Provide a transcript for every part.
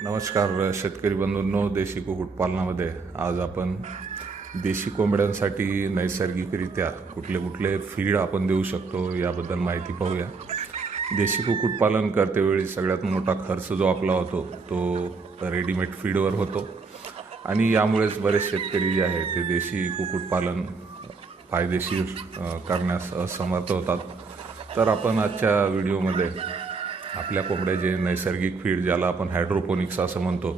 नमस्कार शेतकरी बंधूंनो, देशी कुक्कुटपालनामध्ये आज आपण देशी कोंबड्यांसाठी नैसर्गिकरित्या कुठले कुठले फीड आपण देऊ शकतो याबद्दल माहिती पाहूया. देशी कुक्कुटपालन करतेवेळी सगळ्यात मोठा खर्च जो आपला होतो तो रेडीमेड फीडवर होतो आणि यामुळेच बरेच शेतकरी जे आहेत ते देशी कुक्कुटपालन फायदेशीर करण्यास असमर्थ होतात. तर आपण आजच्या व्हिडिओमध्ये आपल्या कोंबड्या जे नैसर्गिक फीड ज्याला आपण हायड्रोपोनिक्स असं म्हणतो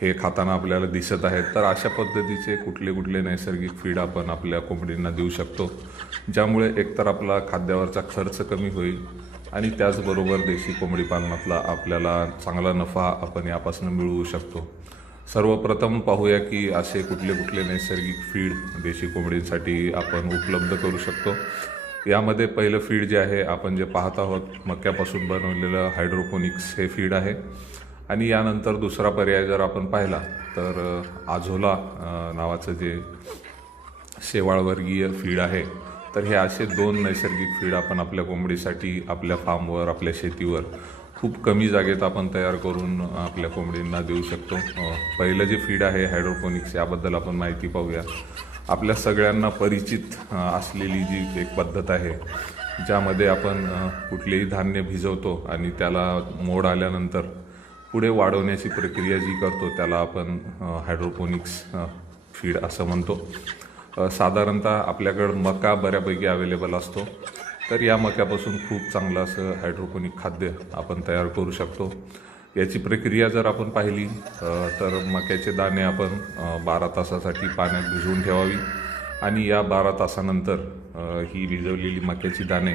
हे खाताना आपल्याला दिसत आहेत, तर अशा पद्धतीचे कुठले कुठले नैसर्गिक फीड आपण आपल्या कोंबडींना देऊ शकतो, ज्यामुळे एकतर आपला खाद्यावरचा खर्च कमी होईल आणि त्याचबरोबर देशी कोंबडी पालनातला आपल्याला चांगला नफा आपण यापासून मिळवू शकतो. सर्वप्रथम पाहूया की असे कुठले कुठले नैसर्गिक फीड देशी कोंबडींसाठी आपण उपलब्ध करू शकतो. यामध्ये पहिलं फीड जे आहे आपण जे पाहत आहोत मक्यापासून बनवलेलं हायड्रोपोनिक्स हे फीड आहे. आणि यानंतर दुसरा पर्याय जर आपण पाहिला तर आझोला नावाचं जे शेवाळवर्गीय फीड आहे. तर हे असे दोन नैसर्गिक फीड आपण आपल्या कोंबडीसाठी आपल्या फार्मवर आपल्या शेतीवर खूप कमी जागेत आपण तयार करून आपल्या कोंबडींना देऊ शकतो. पहिलं जे फीड आहे हायड्रोपोनिक्स याबद्दल आपण माहिती पाहूया. आपल्या सगळ्यांना परिचित असलेली जी एक पद्धत आहे ज्यामध्ये आपण कुठलेही धान्य भिजवतो आणि त्याला मोड आल्यानंतर पुढे वाढवण्याची प्रक्रिया जी करतो त्याला आपण हायड्रोपोनिक्स फीड असं म्हणतो. साधारणतः आपल्याकडं मका बऱ्यापैकी अवेलेबल असतो, तर या मक्यापासून खूप चांगलं असं हायड्रोपोनिक खाद्य आपण तयार करू शकतो. याची प्रक्रिया जर आपण पाहिली तर मक्याचे दाणे आपण 12 तासासाठी पाण्यात भिजवून ठेवावी आणि या 12 तासानंतर ही भिजवलेली मक्याची दाणे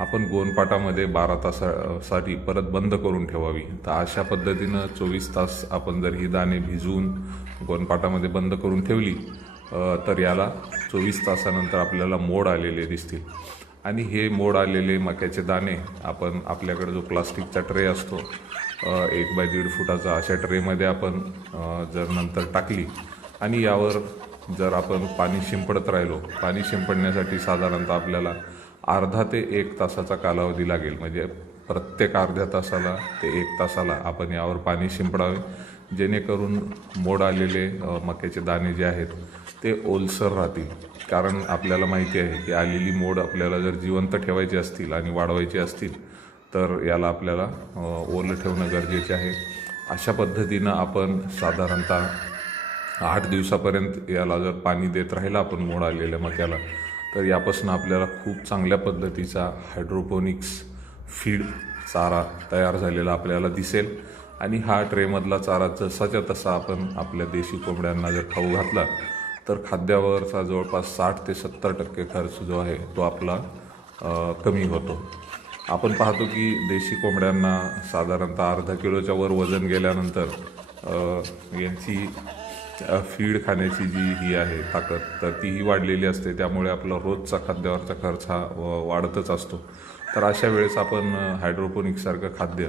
आपण गोणपाटामध्ये 12 तासासाठी परत बंद करून ठेवावी. तर अशा पद्धतीनं 24 तास आपण जर ही दाणे भिजवून गोणपाटामध्ये बंद करून ठेवली तर याला 24 तासानंतर आपल्याला मोड आलेले दिसतील. आणि हे मोड आलेले मक्याचे दाणे आपण आपल्याकडे जो प्लास्टिकचा ट्रे असतो 1 बाय 1.5 फुटाचा अशा ट्रेमध्ये आपण जर नंतर टाकली आणि यावर जर आपण पाणी शिंपडत राहिलो, पाणी शिंपडण्यासाठी साधारणतः आपल्याला अर्धा ते 1 तासाचा कालावधी लागेल. म्हणजे प्रत्येक अर्ध्या तासाला ते 1 तासाला आपण यावर पाणी शिंपडावे, जेणेकरून मोड आलेले मक्याचे दाणे जे आहेत ते ओलसर राहतील. कारण आपल्याला माहिती आहे की आलेली मोड आपल्याला जर जिवंत ठेवायची असतील आणि वाढवायची असतील तर याला आपल्याला ओलं ठेवणं गरजेचे आहे. अशा पद्धतीनं आपण साधारणतः 8 दिवसापर्यंत याला जर पाणी देत राहिलं आपण मोड आलेल्या मक्याला, तर यापासून आपल्याला खूप चांगल्या पद्धतीचा हायड्रोपोनिक्स फीड चारा तयार झालेला आपल्याला दिसेल. आणि हा ट्रेमधला चारा जसाच्या तसा आपण आपल्या देशी कोंबड्यांना जर खाऊ घातला तर खाद्यावरचा जवळपास 60 ते 70% खर्च जो आहे तो आपला कमी होतो. आपण पाहतो की देशी कोंबड्यांना साधारणतः अर्धा किलोच्या वर वजन गेल्यानंतर यांची फीड खाण्याची जी ही आहे ताकद तर तीही वाढलेली असते. त्यामुळे आपला रोजचा खाद्यावरचा खर्च हा वाढतच असतो. तर अशा वेळेस आपण हायड्रोपोनिक्ससारखं खाद्य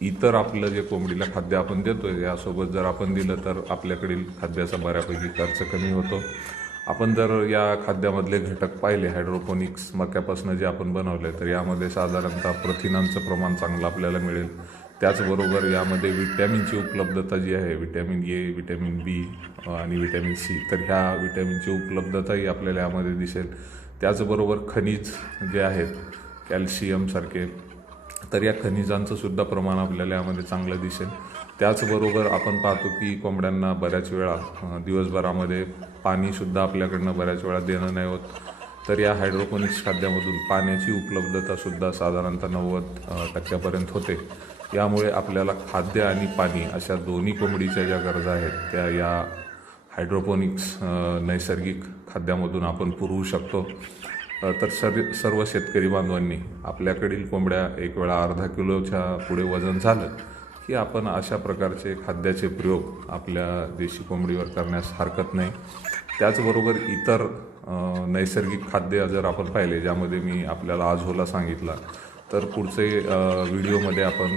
इतर आपलं जे कोंबडीला खाद्य आपण देतो यासोबत जर आपण दिलं तर आपल्याकडील खाद्याचा बऱ्यापैकी खर्च कमी होतो. आपण जर या खाद्यामधले घटक पाहिले हायड्रोपोनिक्स मक्यापासून जे आपण बनवले तर यामध्ये साधारणतः प्रथिनांचं प्रमाण चांगलं आपल्याला मिळेल. त्याचबरोबर यामध्ये विटॅमिनची उपलब्धता जी आहे विटॅमिन ए, विटॅमिन बी आणि विटॅमिन सी, तर ह्या विटॅमिनची उपलब्धताही आपल्याला यामध्ये दिसेल. त्याचबरोबर खनिज जे आहेत कॅल्शियमसारखे, तर या खनिजांचं सुद्धा प्रमाण आपल्याला यामध्ये चांगलं दिसेल. त्याचबरोबर आपण पाहतो की कोंबड्यांना बऱ्याच वेळा दिवसभरामध्ये पाणीसुद्धा आपल्याकडनं बऱ्याच वेळा देणं नाही होत. तर या हायड्रोपोनिक्स खाद्यामधून पाण्याची उपलब्धतासुद्धा साधारणतः 90% होते. यामुळे आपल्याला खाद्य आणि पाणी अशा दोन्ही कोंबडीच्या ज्या गरजा आहेत त्या या हायड्रोपोनिक्स नैसर्गिक खाद्यामधून आपण पुरवू शकतो. तर सर्व शेतकरी बांधवांनी आपल्याकडील कोंबड्या एक वेळा अर्धा किलोच्या पुढे वजन झालं की आपण अशा प्रकारचे खाद्याचे प्रयोग आपल्या देशी कोंबडीवर करण्यास हरकत नाही. त्याचबरोबर इतर नैसर्गिक खाद्य जर आपण पाहिले ज्यामध्ये मी आपल्याला आझोला सांगितला, तर पुढचे व्हिडिओमध्ये आपण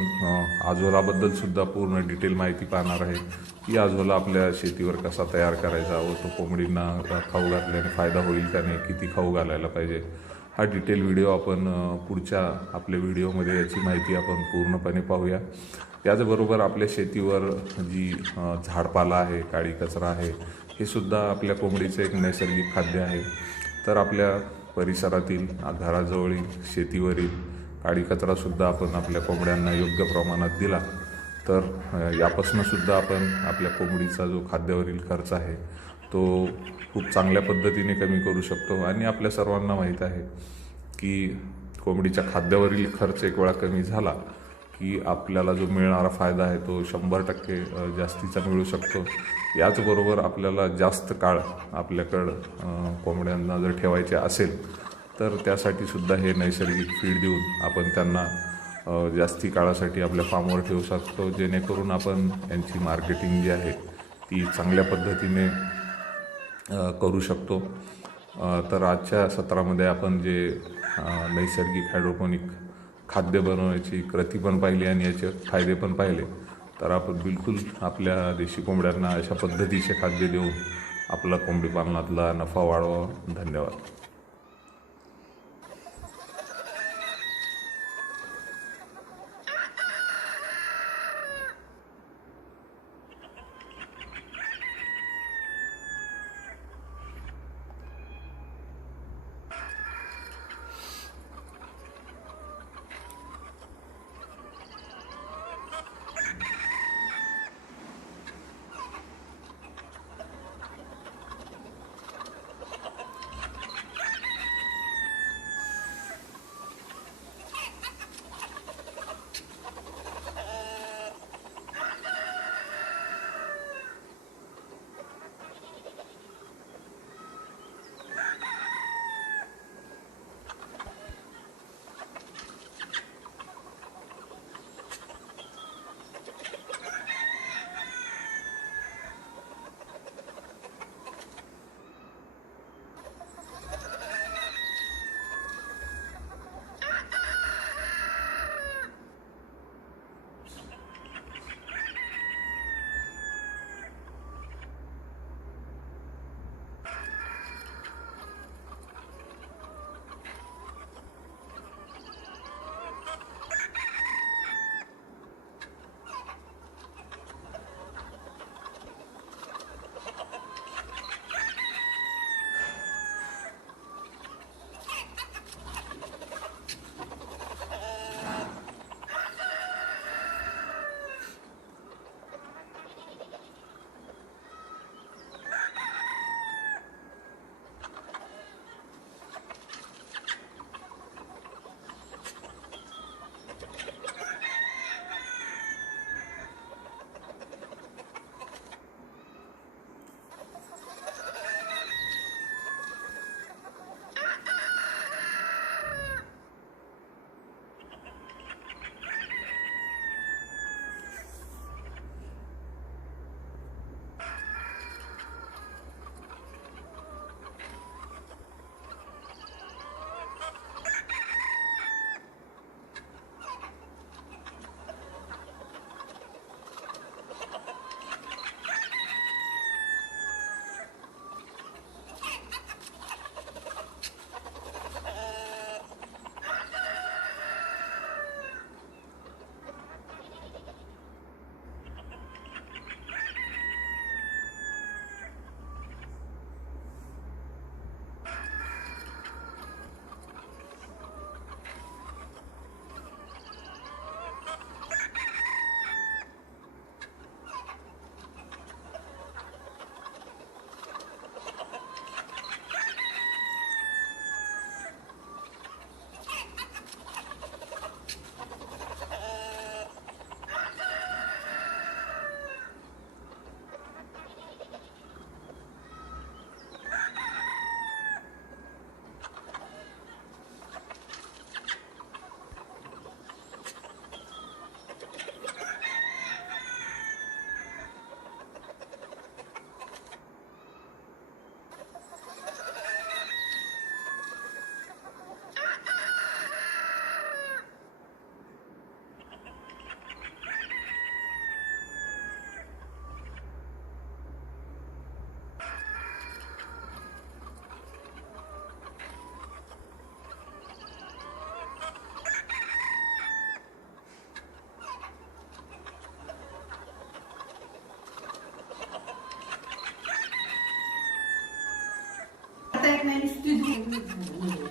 आझोलाबद्दलसुद्धा पूर्ण डिटेल माहिती पाहणार आहे की आझोला आपल्या शेतीवर कसा तयार करायचा व तो कोंबडींना खाऊ घातल्याने फायदा होईल का नाही, किती खाऊ घालायला पाहिजे, हा डिटेल व्हिडिओ आपण पुढच्या आपल्या व्हिडिओमध्ये याची माहिती आपण पूर्णपणे पाहूया. त्याचबरोबर आपल्या शेतीवर जी झाडपाला आहे, काळी कचरा आहे, हे सुद्धा आपल्या कोंबडीचं एक नैसर्गिक खाद्य आहे. तर आपल्या परिसरातील घराजवळील शेतीवरील काळी कचरासुद्धा आपण आपल्या कोंबड्यांना योग्य प्रमाणात दिला तर यापासून सुद्धा आपण आपल्या कोंबडीचा जो खाद्यावरील खर्च आहे तो खूप चांगल्या पद्धतीने कमी करू शकतो. आणि आपल्या सर्वांना माहीत आहे की कोंबडीच्या खाद्यावरील खर्च एक वेळा कमी झाला की आपल्याला जो मिळणारा फायदा आहे तो 100% जास्तीचा मिळू शकतो. याचबरोबर आपल्याला जास्त काळ आपल्याकडं कोंबड्यांना जर ठेवायचे असेल तर त्यासाठी सुद्धा हे नैसर्गिक फीड देऊन आपण त्यांना जास्ती काळासाठी आपल्या फार्मवर ठेवू शकतो, जेणेकरून आपण यांची मार्केटिंग जी आहे ती चांगल्या पद्धतीने करू शकतो. तर आजच्या सत्रामध्ये आपण जे नैसर्गिक हायड्रोपोनिक खाद्य बनवण्याची कृती पण पाहिली आणि याचे फायदे पण पाहिले. तर आपण बिलकुल आपल्या देशी कोंबड्यांना अशा पद्धतीचे खाद्य देऊन आपला कोंबडी पालनातला नफा वाढवा. धन्यवाद. येत नाही नुसती झोप.